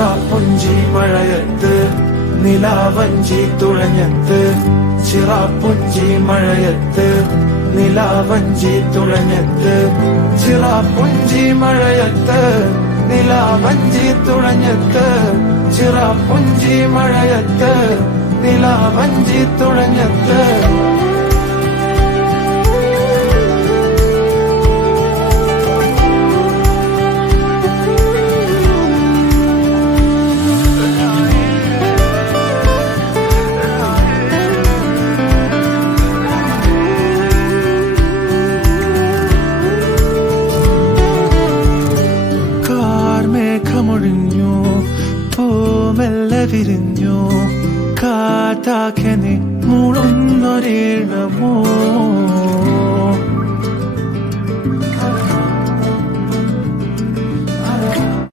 ചിറാപ്പുഞ്ചി മഴയത്ത് നിലാവഞ്ചി തുഴഞ്ഞത്ത് ചിറാപ്പുഞ്ചി മഴയത്ത് നിലാവഞ്ചി തുഴഞ്ഞത്ത് ചിറാപ്പുഞ്ചി മഴയത്ത് നിലാവഞ്ചി തുഴഞ്ഞത്ത് ചിറാപ്പുഞ്ചി മഴയത്ത് നിലാവഞ്ചി തുഴഞ്ഞത്ത് മേഘമൊഴിഞ്ഞു പൂമെല്ലെ വിരിഞ്ഞു കാറ്റാകെ നീ മൂളുന്നൊരീണമോ